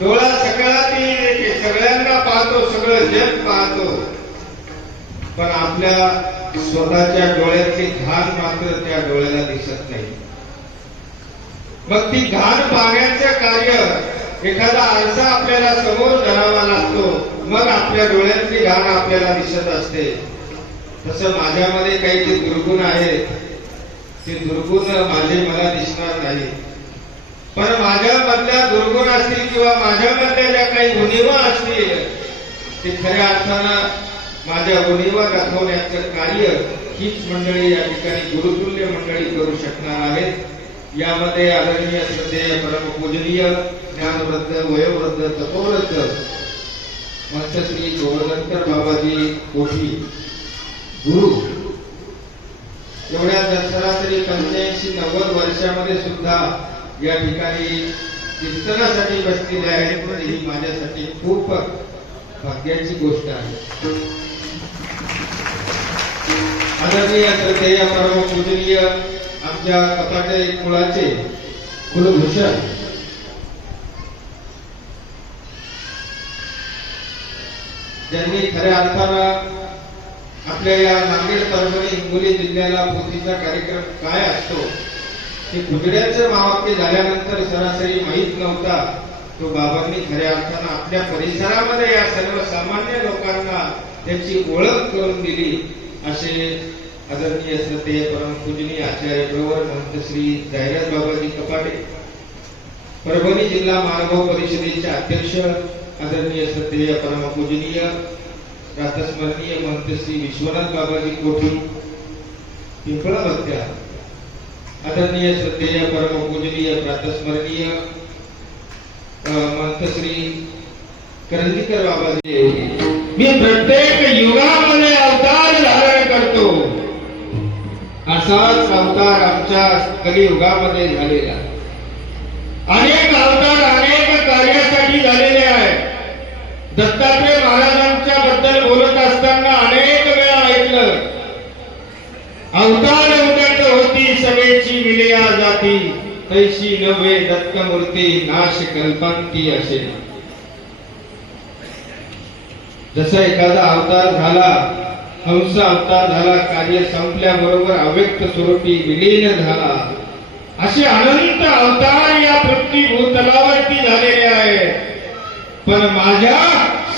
डोळा सगळ्यात सगळ्यांना पाहतो, सगळं जग पाहतो, पण आपल्या स्वतःच्या डोळ्यातली घाण मात्र त्या डोळ्याला दिसत नाही. मग ती घाण पाहण्याचं कार्य एखादा आरसा आपल्याला समोर धरावा लागतो, मग आपल्या डोळ्यातली घाण आपल्याला दिसत असते. तसं माझ्यामध्ये काही जे दुर्गुण आहेत ते दुर्गुण मला दिसणार नाही, पण माझ्या मधल्या दुर्गुण असतील किंवा माझ्या मधल्या ज्या काही उणीवा असतील ते खऱ्या अर्थानं माझ्या उणीवा दाखवण्याचं कार्य हीच मंडळी या ठिकाणी गुरुतुल्य मंडळी करू शकणार आहेत. यामध्ये आदरणीय श्रद्धेय परमपूजनीय ज्ञानवृद्ध वयोवृद्ध तपोवृद्ध महंत श्री गोवर्धनकर बाबाजी कोठी गुरु एवढ्या सरासरी 85-90 वर्षामध्ये सुद्धा या ठिकाणी कीर्तनासाठी बसलेले आहेत. ही माझ्यासाठी खूप भाग्याची गोष्ट आहे. आदरणीय श्रद्धेय परमपूजनीय आमच्या कपाटे कुळाचे कुलभूषण ज्यांनी खऱ्या अर्थानं आपल्या या नांदेड परभणी हिंगोली जिल्ह्याला पोथीचा कार्यक्रम काय असतो ते गुजड्याचं महावाक्य झाल्यानंतर सरासरी माहीत नव्हता, तो बाबांनी खऱ्या अर्थानं आपल्या परिसरामध्ये या सर्वसामान्य लोकांना त्याची ओळख करून दिली. असे आदरणीय श्रद्धेय परमपूजनीय आचार्य प्रवर महंत श्री जाहिरात बाबाजी कपाटे, परभणी जिल्हा मानव परिषदेचे अध्यक्ष आदरणीय श्रद्धेय परमपूजनीय प्रातस्मरणीय महंत श्री विश्वनाथ बाबाजी कोठी पिंपळा बत्त्या, आदरणीय श्रद्धेय परमपूजनीय प्रातस्मरणीय महंत श्री करंदीकर बाबाजी. मी प्रत्येक युगामध्ये अवतार धारण करतो, असाच अवतार आमच्या कलियुगामध्ये झालेला. अनेक अवतार अनेक कार्यासाठी झालेले आहेत. दत्तात्रय महाराजांच्या बद्दल बोलत असताना अनेक वेळा ऐकलं, अवतार उदट होती सगळेची विलया जाती, तैशी नव्हे दत्तमूर्ती नाश कल्पांती असे. जसा एखादा अवतार झाला, हंस अवतार झाला, कार्य संपल्याबरोबर अव्यक्त स्वरूपी विलीन झाला, असे अनंत अवतार या पृथ्वी भूतलावरती झालेले आहेत. पण माझ्या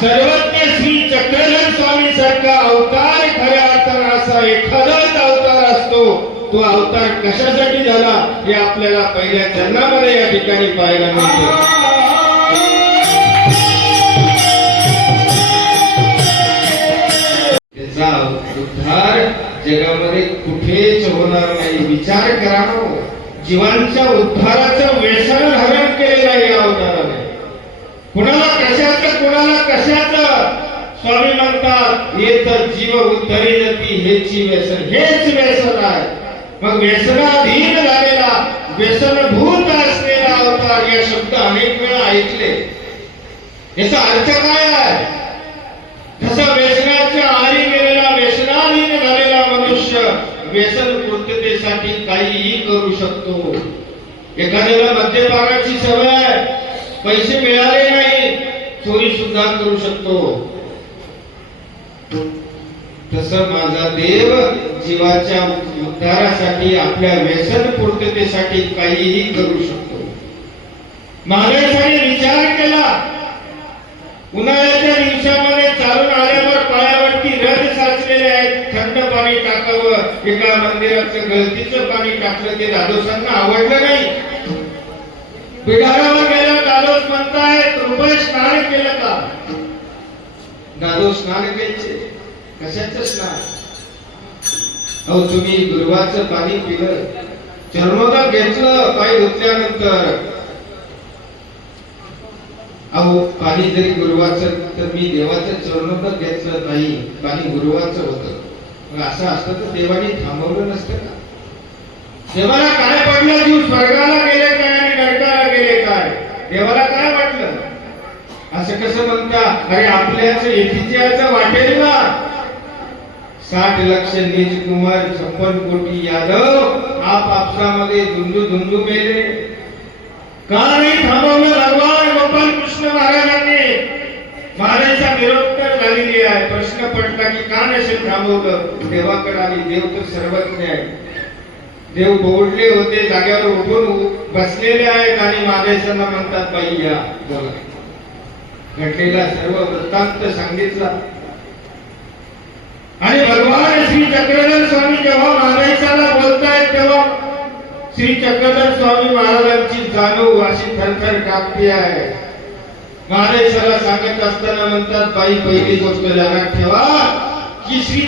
सर्वज्ञ श्री चक्रधर स्वामी सारखा अवतार खऱ्या अर्थानं असा एखादाच अवतार असतो. तो अवतार कशासाठी झाला हे आपल्याला पहिल्या जन्मामध्ये या ठिकाणी पाहायला मिळते. त्याचा उद्धार जगामध्ये कुठेच होणार नाही. विचार करा, जीवांच्या उद्धाराचं व्यसन धारण केलेलं आहे या अवताराने. कुणाला कशाचं स्वामी म्हणतात, हे तर जीव उद्धरिती हेची व्यसन, हेच व्यसन आहे. मग व्यसनाधीन झालेला, व्यसनभूत असलेला अवतार या शब्द अनेक वेळा ऐकले. याचा अर्थ काय आहे? जसा व्यसनाच्या आहारी गेलेला, व्यसनाधीन झालेला मनुष्य व्यसन पूर्ततेसाठी काहीही करू शकतो. एखाद्याला मद्यपानाची सवय आहे, पैसे मिळाले नाही, चोरी सुद्धा करू शकतो. तसं माझा देव जीवाच्या उद्धारासाठी, आपल्या व्यसन पूर्ततेसाठी काहीही करू शकतो. महाराजांनी विचार केला, उन्हाळ्याच्या दिवसामध्ये चालून आल्यावर पायावरती रथ साचलेले आहेत, थंड पाणी टाकावं. एका मंदिराचं गळतीचं पाणी टाकलं, ते दादोसांना आवडलं नाही. बिडारावर गेला, दादोस म्हणतायत, रुपये स्नान केलं का? दादोस स्नान घ्यायचे, कशाचं स्नान? अहो तुम्ही गुरुवाचं पाणी पिलं चरणोदक घेतलं पाय धुतल्यानंतर, अहो पाणी जरी गुरुवाचं, तर मी देवाचं चरणोदक घेतलं नाही, पाणी गुरुवाचं होतं, मग असं असतं तर देवाने थांबवलं नसतं का? देवाला काय पडलं? जीव स्वर्गाला गेले काय आणि नरकाला गेले काय? देवाला काय वाटलं? असं कसं म्हणता? अरे आपल्याच एकीच्याचं वाटेल ना. 60 लाख नीच कुमार 56 कोटी यादव आपसामध्ये धुंदू धुंदू मेले. का नाही थांबवलं? भगवान गोपाल कृष्ण महाराजांनी महाराजांचा निरोत्तर झालेली आहे. प्रश्न पडला की का नसेल थांबवलं? देवाकडे आली. देव तर सर्वज्ञ आहे. देव बोलले होते, जाग्यावर उठून बसलेले आहेत आणि महाराजांना म्हणतात बाई या बोला. घडलेला सर्व वृत्तांत सांगितला आणि भगवान श्री चक्रधर स्वामी जेव्हा महाराजांना बोलतायत तेव्हा श्री चक्रधर स्वामी महाराजांची जाणीव अशी थरथर कापते आहे. महाराजांना सांगत असताना म्हणतात बाई पहिली गोष्ट लक्षात ठेवा की श्री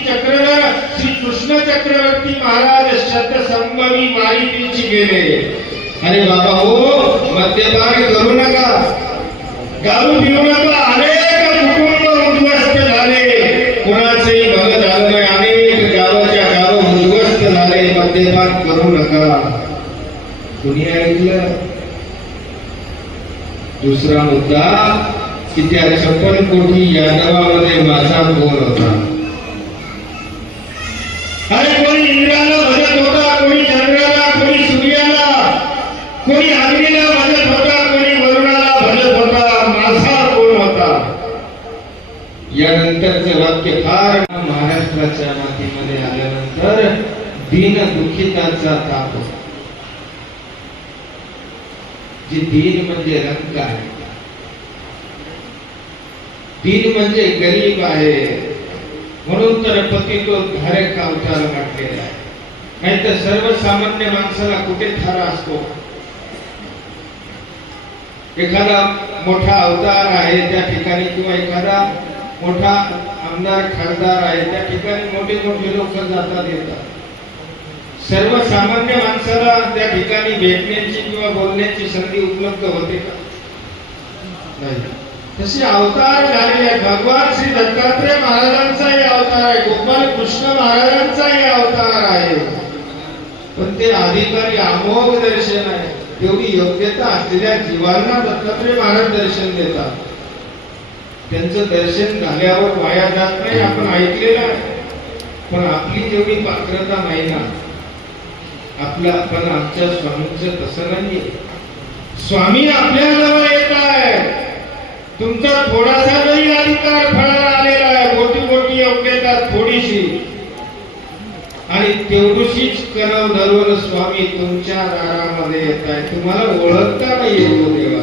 कृष्ण चक्रवर्ती महाराज शतसंभवी वारीची गेले. अरे बाबा हो, मद्यपान करू नका, दारू पिऊ नका. अनेक कुटुंब उद्ध्वस्त झाले, कोणाचेही भलं झालं नाही. अनेक गावाच्या गाव उद्ध्वस्त झाले. मद्यपान करू नका. कुणी ऐकलं? दुसरा मुद्दा की त्या 56 कोटी यादवामध्ये माझा कोण होता? अरे कोणी इंद्राला भजत होता, कोणी चंद्राला, कोणी सूर्याला, कोणी अग्नीला भजत होता, कोणी वरुणाला भजत होता. माझा कोण होता? यानंतरचं वाक्य फार महाराष्ट्राच्या मातीमध्ये आल्यानंतर दीन दुःखिताचा ताप. जे दीन म्हणजे रंग आहे, दीन म्हणजे गरीब आहे. म्हणून तर पतितोद्धारक अवतार म्हटलेला आहे. नाहीतर सर्वसामान्य माणसाला कुठे थारा असतो? एखादा मोठा अवतार आहे त्या ठिकाणी किंवा एखादा मोठा आमदार खासदार आहे त्या ठिकाणी मोठे मोठे लोक जातात येतात. सर्वसामान्य माणसाला त्या ठिकाणी भेटण्याची किंवा बोलण्याची संधी उपलब्ध होते का? नाही. तसे अवतार झालेले आहेत. भगवान श्री दत्तात्रय महाराजांचाही अवतार आहे, गोपाल कृष्ण महाराजांचाही अवतार आहे. पण ते अधिकारी अमोघ दर्शन आहे. तेवढी योग्यता असलेल्या जीवांना दत्तात्रय महाराज दर्शन देतात. त्यांचं दर्शन झाल्यावर वाया जात नाही, आपण ऐकलेलं आहे. पण आपली तेवढी पात्रता नाही ना. पण आमच्या स्वामींचं तसं नाहीये. स्वामी आपल्या जवळ येत आहे. तुमचा थोडासा जरी अधिकार फळाला आलेला आहे, मोठी मोठी योग्यता थोडीशी, आणि तेवढीशीच कणव धरून स्वामी तुमच्या दारामध्ये येत आहे. तुम्हाला ओळखता नाही येतो देवा.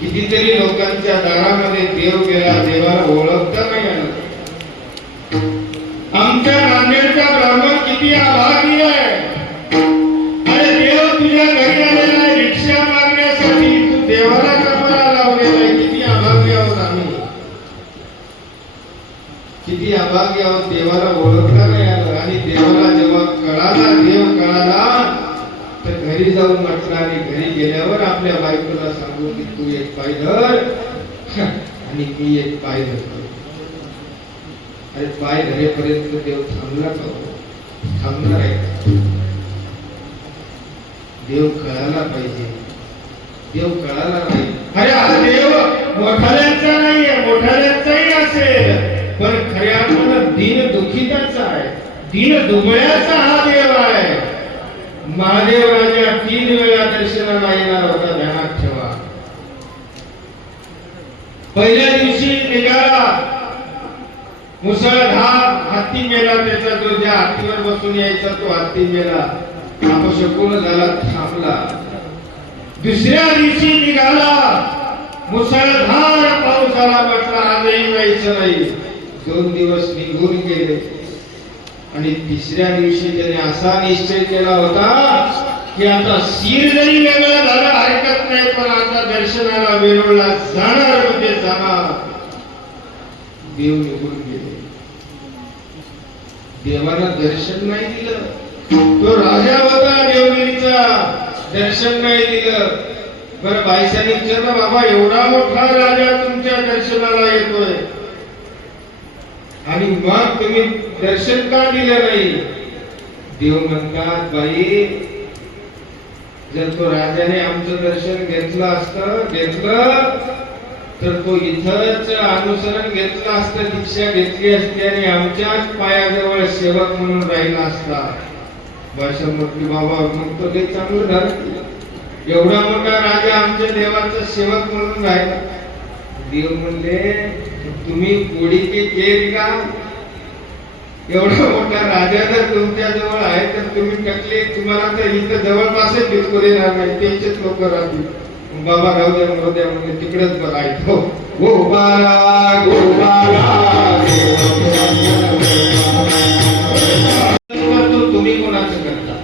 कितीतरी लोकांच्या दारामध्ये देव गेला, देवाला ओळखता नाही आलं. आमच्या नांदेडचा ब्राह्मण किती अभागी आहे. अरे देव तुझ्या घरी आलेला आहे रिक्षा मागण्यासाठी, तू देवाला कामाला लावलेला आहे. किती अभागी आहोत आम्ही, किती अभागी आहोत. देवाला ओळखता नाही आलं. आणि देवाला जेव्हा कळाला, देव कळाला, तर घरी जाऊन म्हटलं आणि घरी गेल्यावर आपल्या बायकोला सांगू की तू एक पाय धर आणि मी एक पाय धरतो. अरे पाय धरेपर्यंत देव थांबला का? थांबणार आहे. देव कळायला पाहिजे. देव कळायला नाही. अरे हा देव मोठाल्यांचा नाहीये, मोठाल्यांचाही असेल, पण खऱ्या अर्थानं दीन दुःखिताचा आहे, दीन दुबळ्याचा हा देव आहे. महादेव राजा 3 वेळा दर्शनाला येणार होता, ध्यानात ठेवा. पहिल्या दिवशी निघाला, मुसळधार हत्ती मेला. त्याचा जो ज्या हत्तीवर बसून यायचा तो हत्ती मेला, अपशकुन झाला, थांबला. दुसऱ्या दिवशी निघाला, मुसळधार पाऊस आला, म्हटला आजही जायचं नाही. 2 दिवस निघून गेले. आणि तिसऱ्या दिवशी त्याने असा निश्चय केला होता की आता सीर जरी वेगळं झालं हरकत नाही, पण आता दर्शनाला वेरूळला जाणार म्हणजे जाणार. देव निघून गेले. देवाला दर्शन नाही दिलं. तो राजा होता, देवगिरीचा, दर्शन नाही दिलं. बरं बाईसांनी विचारलं, बाबा एवढा मोठा राजा तुमच्या दर्शनाला येतोय आणि मग तुम्ही दर्शन का दिलं नाही? देव म्हणतात, बाई जर तो राजाने आमचं दर्शन घेतलं तर तो इथंच अनुसरण घेतलं असतं, दीक्षा घेतली असती आणि आमच्याच पायाजवळ सेवक म्हणून राहिला असता. भाषा म्हटली, बाबा मग तो ते चांगलं झालं, एवढा मोठा राजा आमच्या देवाचा सेवक म्हणून राहिला. देव म्हणले, तुम्ही कोडी के केर का? एवढा मोठा राजा जर तुमच्या जवळ आहे तर तुम्ही टकले, तुम्हाला तर इथं जवळपासच बिलकुल येणार नाही, त्यांचेच लोक राहतील. बाबा राहू द्या म्हणजे तिकडेच बघायचो. गोपाला तुम्ही कोणाचं करता?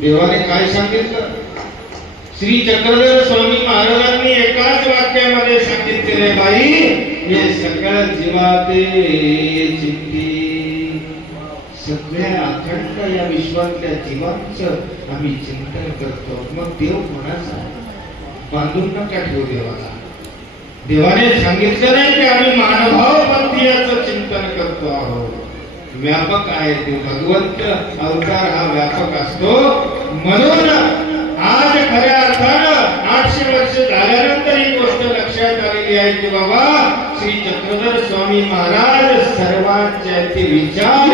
देवाने काय सांगितलं? श्री चक्रधर स्वामी महाराजांनी एकाच वाक्यामध्ये सांगितलेले, बाई हे सगळं जीवाते चित्ती, सगळ्या अखंड या विश्वातल्या जीवांचं आम्ही चिंतन करतो. मग देव कोणाचा? बांधून नका ठेवू देवाला. देवाने सांगितलं नाही की आम्ही मानभाव पंथीयाचं चिंतन करतो आहोत. व्यापक आहे ते भगवंत अवतार, हा व्यापक असतो. म्हणून आज खऱ्या अर्थानं 800 वर्ष झाल्यानंतर ही गोष्ट लक्षात आलेली आहे की बाबा श्री चक्रधर स्वामी महाराज सर्वांचे ते विचार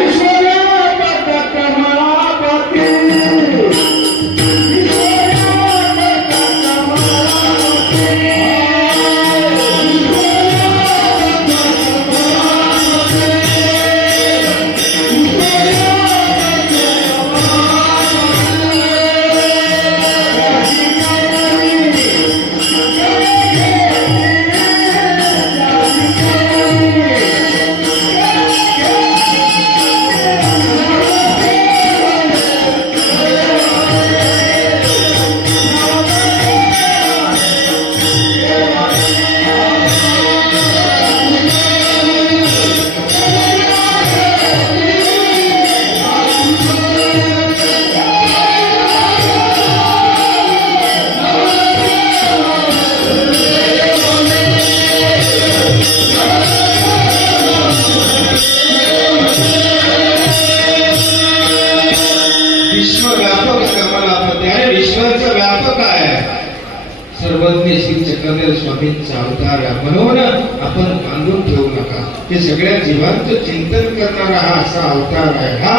सर्वज्ञ श्री चक्रधर स्वामींचा अवतार. म्हणून आपण बांधून ठेवू नका. ते सगळ्या जीवांचं चिंतन करणारा हा असा अवतार आहे. हा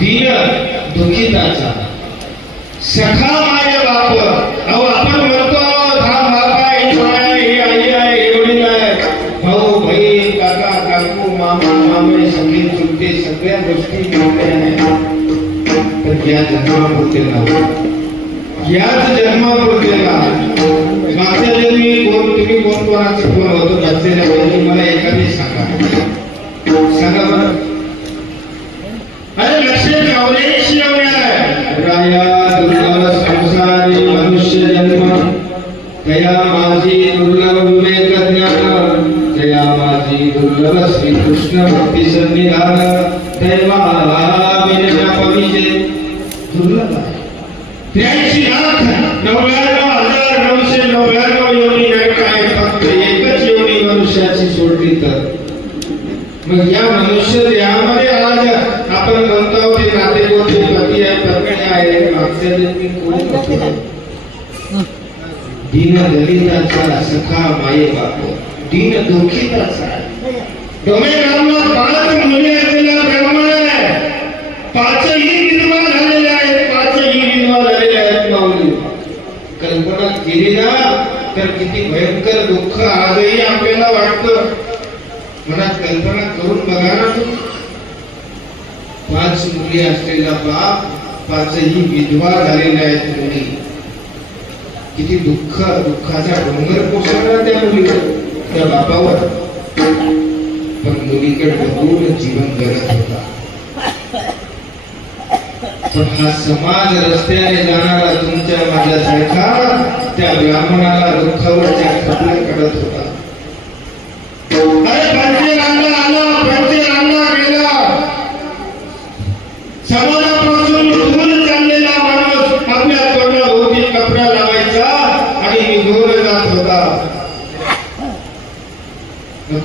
दीन दुखिताचा सखा माझे बाप. अहो आपण म्हणतो हा बाप आहे, ही आई आहे, हे वडील आहे, भाऊ बहीण, काका काकू, मामा मामे, सगळे चुलते, सगळ्या गोष्टी मिळाल्या आहेत. पण या जन्मापुरते याच जन्मापुरतेला मागच्या जन्मी तुम्ही कोणाचं कोण होतो बसलेल्या वेळी मला एखादी सांगा बरं. अरे लक्षात गावल्याशी राया दुर्लभ संसारी मनुष्य जन्म, दया माझी दुर्लभ विवेक ज्ञान, दया माझी दुर्लभ श्रीकृष्ण भक्ती सन्निधान, दैवा विनया पविजे दुर्लभ आहे. 83,99,999 योनी नरक आहे, फक्त एकच योनी मनुष्याची सोडली तर. मग या मनुष्य देहामध्ये आज आपण म्हणतो ते नातेगोते पती आहे, पत्नी आहे, मागच्या जन्मी कोण होतो? दीन दलिताचा सखा माये बाप, दीन दुखिताचा. डोमे गावला 5 मुली असलेला ब्राह्मण आहे, 5ही विधवा झालेल्या आहेत, 5ही विधवा झालेल्या आहेत. माऊली कल्पना केली ना तर किती भयंकर दुःख आजही आपल्याला वाटतं. मनात कल्पना करून बघा ना. 5 मुली असलेला बाप, 5ही विधवा झालेल्या आहेत मुली. किती दुःखाचा डोंगर कोसळला त्या मुलीवर, त्या बापावर. पण मुलीकडे बघून जीवन जगत होता. पण हा समाज रस्त्याने जाणारा तुमच्या माझ्यासारखा त्या ब्राह्मणाला दुःखावरच्या खपल्या काढत होता. अरे पंचेरांना आला, पंचेरांना गेला,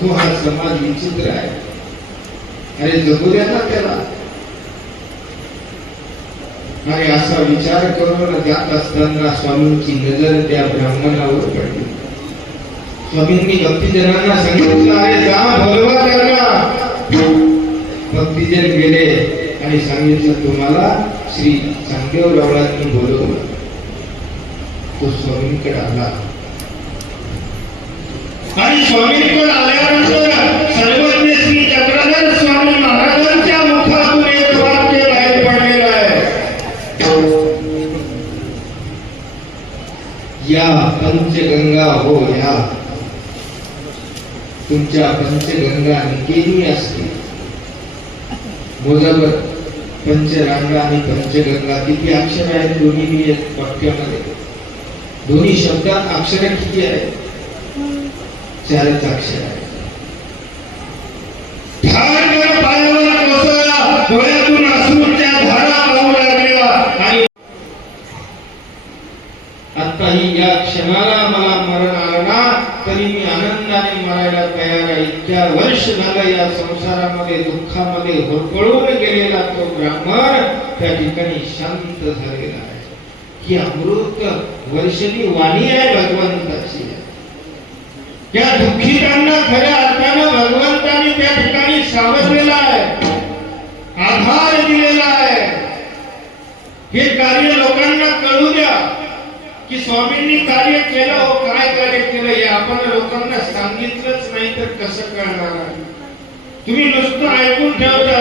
नको हा समाज विचित्र आहे. अरे जगू द्या ना त्याला. आणि असा विचार करून जात असताना स्वामींची नजर त्या ब्राह्मणावर पडली. स्वामींनी भक्तीजनांना सांगितलं, अरे जा बोलवा त्यांना. भक्तीजन गेले आणि सांगितलं, तुम्हाला श्री चांगदेवरावांनी बोलवलं. तो स्वामींकडे आला आणि स्वामींकडे आल्यानंतर सर्वज्ञ श्री चक्रधर स्वामी महाराजांच्या मुखातून एक वाक्य बाहेर पडलेलं आहे. या पंचगंगा हो या. तुमच्या पंचगंगा निकेली असतील. मोजावर पंचरांगा आणि पंचगंगा किती अक्षर आहेत दोन्ही वाक्यामध्ये? दोन्ही शब्दात अक्षर किती आहेत? 4च अक्षर आहेत. पायावर कोसळला, डोळ्यातून अश्रूच्या धारा वाहू लागल्या आणि आताही या क्षणाला मला मरण आलं ना तरी मी आनंदाने मरायला तयार आहे. इतक्या वर्ष झालं या संसारामध्ये दुःखामध्ये होरपळून गेलेला तो ब्राह्मण त्या ठिकाणी शांत झालेला आहे. ही अमृत वर्षणी वाणी आहे भगवंताची. त्या दुःखितांना खऱ्या अर्थानं भगवंताने त्या ठिकाणी सावरलेला आहे, आधार दिलेला आहे. हे कार्य लोकांना कळू द्या की स्वामींनी कार्य केलं. हो काय कार्य केलं हे आपण लोकांना सांगितलंच नाही तर कसं कळणार आहे? तुम्ही नुसतं ऐकून ठेवता.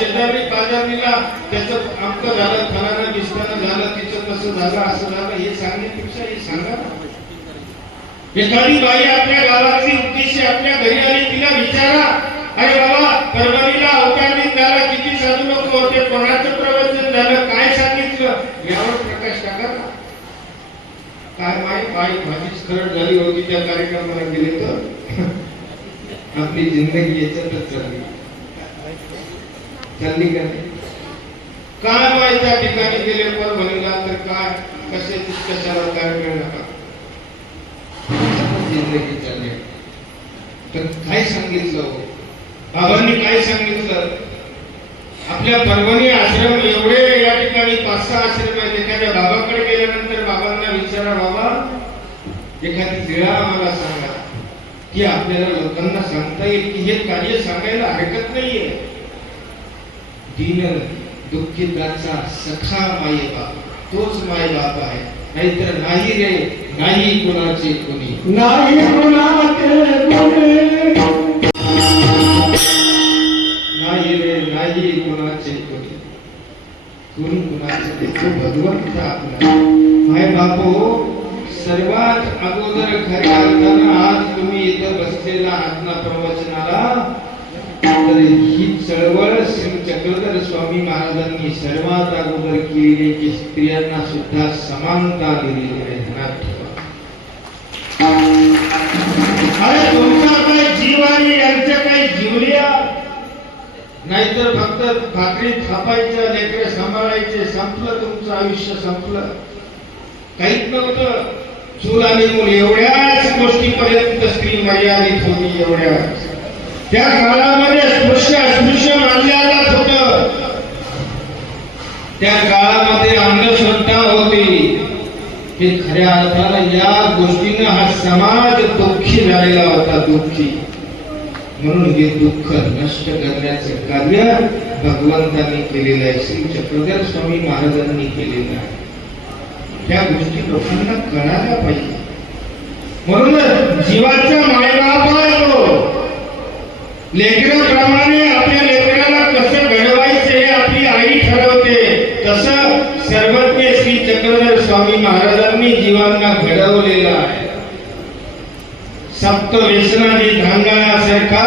शेजारी पाजारीला त्याचं आमचं झालं, फलानं दिसताना झालं, तिचं कसं झालं, असं झालं, हे सांगण्यापेक्षा हे सांगा ना. एखादी बाई आपल्या गावातली उद्देश आपल्या घरी आली, तिला विचारा, अरे बाबा परभणीला अवतारणी झाला, किती साधू लोक होते, कोणाचं प्रवचन झालं, काय सांगितलं, यावर प्रकाश टाका ना. काय माहिती माझीच खरड झाली होती त्या कार्यक्रमाला गेले तर आपली जिंदगी याच्यातच चालली का नाही? काय माहिती त्या ठिकाणी गेले परभणीला तर काय कसे कशाला काय मिळणार जिंदगी चालली. तर काय सांगितलं बाबांनी? काय सांगितलं? आपल्या परभणी आश्रम एवढे या ठिकाणी 5-6 आश्रम आहेत. एखाद्या बाबाकडे गेल्यानंतर बाबांना विचारा, बाबा एखादी वेळा आम्हाला सांगा की आपल्याला लोकांना सांगता येईल की हे कार्य सांगायला हरकत नाहीये. दीन दुःखिताचा सखा मायबाप तोच मायबाप आहे. नाहीतर नाही रे नाही कुणाचे कोणी, नाही कुणाचे कोणी, नाही रे नाही कुणाचे कोणी, कोणी कुणाचे तो भगवंत आपला माय बापो. सर्वात अगोदर खऱ्या अर्थानं आज तुम्ही इथं बसलेला आहात ना प्रवचनाला, तर ही चळवळ श्री चक्रधर स्वामी महाराजांनी सर्वात अगोदर केलेली की स्त्रियांना सुद्धा समानता दिलेली आहे. ध्यानात ठेवा. अरे तुमचा काय जीव आणि यांच्या काय जीवलिया? नाहीतर फक्त भाकरी थापायच्या, लेकरं सांभाळायचे, संपलं तुमचं आयुष्य, संपलं. काहीच नव्हतं. चूल आणि मूल एवढ्याच गोष्टीपर्यंत स्त्री मर्यादित होती. एवढ्याच त्या काळामध्ये स्पृश्य अस्पृश्य मानल्या जात होतं. त्या काळामध्ये अंधश्रद्धा होती. हे खऱ्या अर्थानं या गोष्टीनं हा समाज दुःखी झालेला होता. दुःखी म्हणून हे दुःख नष्ट करण्याचं कार्य भगवंतांनी केलेलं आहे. श्री चक्रधर स्वामी महाराजांनी केलेलं आहे. त्या गोष्टी लोकांना कळायला पाहिजे. म्हणून जीवाचा मायबाप आहे तो. लेकराप्रमाणे आपल्या लेकराला कसं घडवायचं हे आपली आई ठरवते. तसं सर्वज्ञ श्री चक्रधर स्वामी महाराजांनी जीवांना घडवलेलं आहे. सप्त व्यसनाने धांगण्यासारखा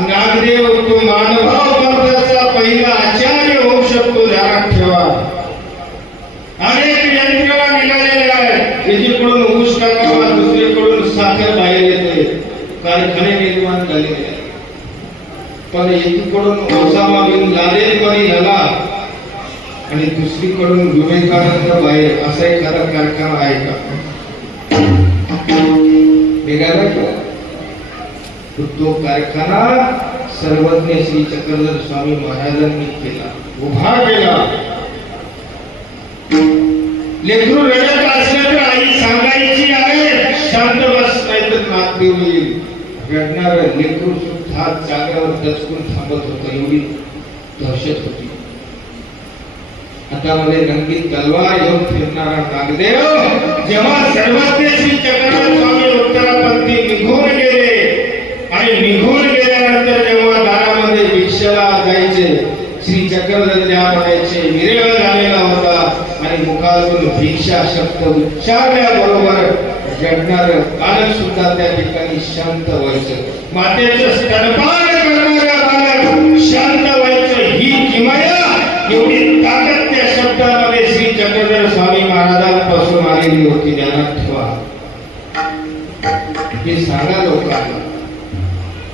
नागदेव तो मानभाव पंथाचा पहिला आचार्य होऊ शकतो. ध्यानात ठेवा. अनेक यंत्रणा निघालेल्या आहेत. एकीकडून ऊस टाकावा, दुसरीकडून साखर बाहेर येते, कारखाने निर्माण झालेले आहेत. पण एकीकडून ओसामा बिन लादेन बरी झाला आणि दुसरीकडून विवेकानंद बाहेर, असा एखादा कारखाना आहे का? निघाला का? तो कारखाना सर्वज्ञ श्री चक्रधर स्वामी महाराजांनी केला, उभा केला. लेकरू रडत असलं तर आई सांगायची आहे शांत बस, नाहीतर नागदेव येईल. रडणार लेकरू सुद्धा जागेवर दचकून थांबत होतं, एवढी दहशत होती. हातामध्ये रंगीत तलवार घेऊन फिरणारा नागदेव जेव्हा सर्वज्ञ श्री चक्रधर स्वामी उत्तरापंथी निघून गेले आणि निघून गेल्यानंतर जेव्हा दारामध्ये भिक्षेला जायचे, श्री चक्रधर त्या म्हणायचे विरळ झालेला होता आणि मुखातून भिक्षा शब्द उच्चारल्याबरोबर रडणार बालक सुद्धा त्या ठिकाणी शांत व्हायचं. मातेचं स्तनपान करणारा बालक शांत व्हायचं. ही किमया, एवढी ताकद त्या शब्दामध्ये श्री चक्रधर स्वामी महाराजांपासून आलेली होती. ध्यानात ठेवा, हे सांगा लोकांना,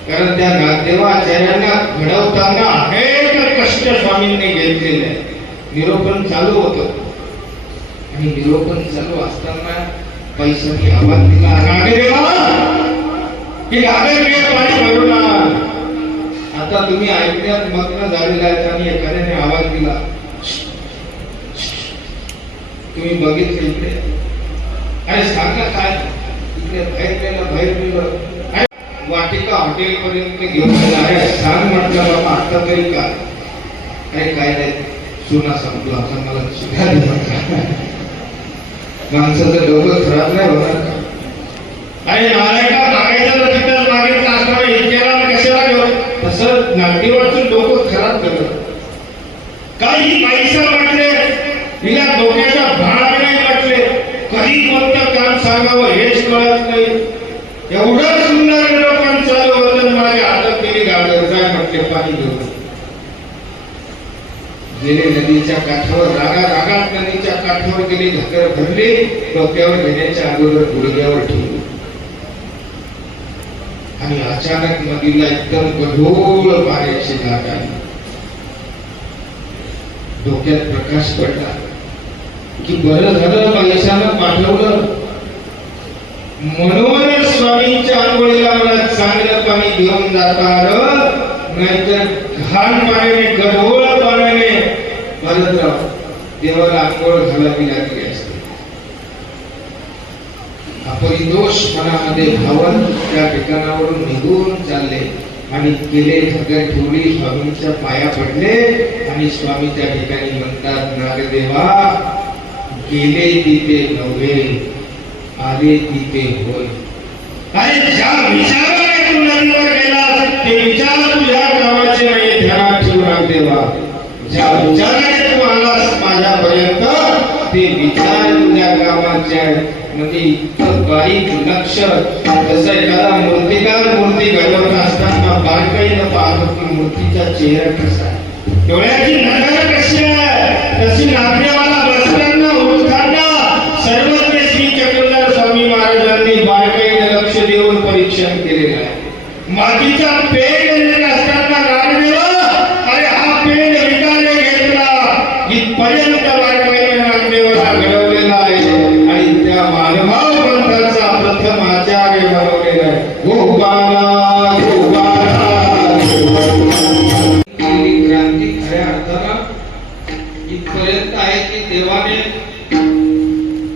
कारण त्या नागदेवाचार्यांना घडवताना अनेक कष्ट स्वामींनी घेतलेले आहे. निरोपण चालू होतं आणि निरोपण चालू असताना पैशाची आवाज दिला, नागदेवा हे गागर पाणी भरून आण. आता तुम्ही ऐकण्यात मग्न झालेला आहेत आणि एखाद्याने आवाज दिला, तुम्ही बघितले इकडे, अरे सांगा काय, इकडे बाहेर गेलं वाटिका हॉटेल पर्यंत घेऊन गेला. सांग म्हटलं बाबा आता तरी काय, अरे काय नाही सुना सांगतो आता मला शिकायला. माणसाचं डोकं खराब नाही होणार का? अरे नारायणा मागायचं तिथं मागितलं असताना इतक्याला कशाला घेऊ, तसं नागदेवाचं डोकं खराब करत. काही पैसा म्हटले, हिला डोक्याच्या भाग नाही म्हटले, कधी कोणतं काम सांगावं हेच कळत नाही. एवढं सुंदर निरोपण चालू होतं, माझ्या हातात गेली गागर, काय म्हटले पाणी घेऊन गेले. नदीच्या काठावर रागात नदीच्या काठावर गेली, घागर भरली, डोक्यावर घेण्याच्या अगोदर गुडघ्यावर ठेवली आणि अचानक नदीला एकदम गढूळ पाण्याची लाट आली. डोक्यात प्रकाश पडला की बरं झालं पैशानं पाठवलं, म्हणून स्वामींच्या आंघोळीला मला चांगलं पाणी घेऊन जाता आलं, नाहीतर घाण पाण्याने गढूळ पाण्याने भरतराव देवाला आंघोळ घालावी लागली असते. अपरिदोष मनामध्ये भावन त्या ठिकाणावरून निघून चालले आणि गेले, घागर ठेवली, स्वामींच्या पाया पडले आणि स्वामी त्या ठिकाणी म्हणतात, नागदेवा गेले तिथे नव्हे, आले तिथे होय. अरे ज्या विचाराने तू नदीवर गेला ते विचार तुझ्या गावाचे नाही, ध्यानात ठेव नागदेवा. ज्या विचाराने तू आलास माझ्यापर्यंत ते विचार तुझ्या गावाचे आहेत. म्हणजे इतकं बारीक लक्ष, जसं एखादा मूर्तिकार मूर्ती घडवत असताना बारकाईनं पाहतो की मूर्तीचा चेहरा कसा आहे, डोळ्याची नजर कशी आहे, तशी नागदेवाला बसताना उठताना सर्वज्ञ श्री चक्रधर स्वामी महाराजांनी बारकाईनं लक्ष देऊन परीक्षण केलेलं आहे. मातीचा पेंड घेत असताना नागदेवा, अरे हा पेंड विकाले घेतला, इथपर्यंत बारकाईनं नागदेवाला घडवलेला आहे आणि त्या मानभाव पंथाचा प्रथम आचार्य बनवलेला आहे. गोपाला गोपाला क्रांती खऱ्या अर्थानं इथपर्यंत आहे की देवाने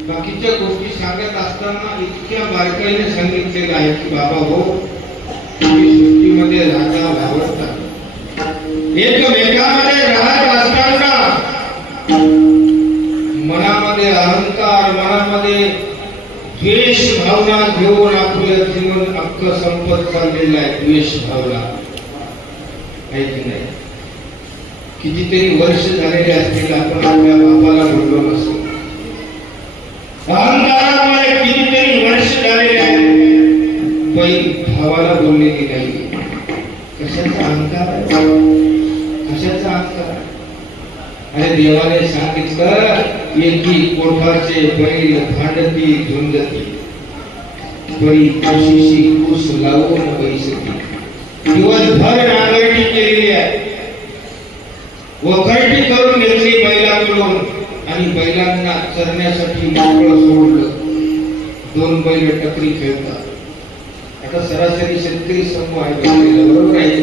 बाकीच्या गोष्टी सांगत असताना इतक्या बारकाईने सांगितलेलं आहे की बाबा हो, तुम्ही सृष्टीमध्ये राजा वावरता, एकमेकांमध्ये राहत असताना मनामध्ये अहंकार, मनामध्ये द्वेष भावना घेऊन आपलं जीवन अख्खं संपत चाललेलं आहे. द्वेष भावना आहे की नाही? कितीतरी वर्ष झालेले असतील आपण आपल्या बापाला बोललो नसतो, अहंकारामुळे कितीतरी वर्ष झालेले आहेत, बहीण भावाला बोललेली नाही. कशाचा अहंकार आहे, कशाचा अहंकार? अरे देवाने सांगितलं, एकी कोठाचे बैल भांडती झुंजती, परी कशीशी कुस लावून बैसती. दिवसभर नांगरटी केलेली आहे, वखरटी करून घेतली बैलाकडून आणि बैलांना चरण्यासाठी मोकळं सोडलं. दोन बैल टकरी खेळतात आता सरासरी शेतकरी समूह आहे बरोबर आहे.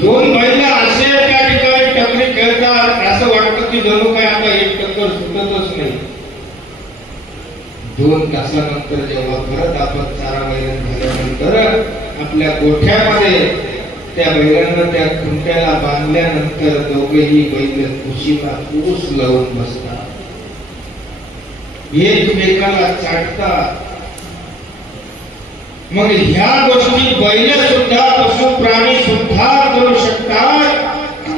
दोन महिला असे त्या ठिकाणी टपरी खेळतात असं वाटतं की जणू काय आता एक टक्कर सुटतच नाही. 2 तासानंतर जेव्हा परत आपण चारा वैरण झाल्यानंतर आपल्या गोठ्यामध्ये त्या बैलांना त्या खुंट्याला बांधल्यानंतर दोघेही बैल कुशीला ऊस लावून बसतात, एकमेकाला चाटतात. मग ह्या गोष्टी बैल सुद्धा पशु प्राणी सुद्धा करू शकतात,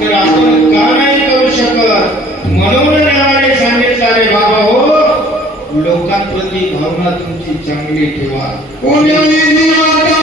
तर आपण का नाही करू शकत? म्हणून देवाने सांगितलं रे बाबा हो, लोकांप्रती भावना तुमची चांगली ठेवा.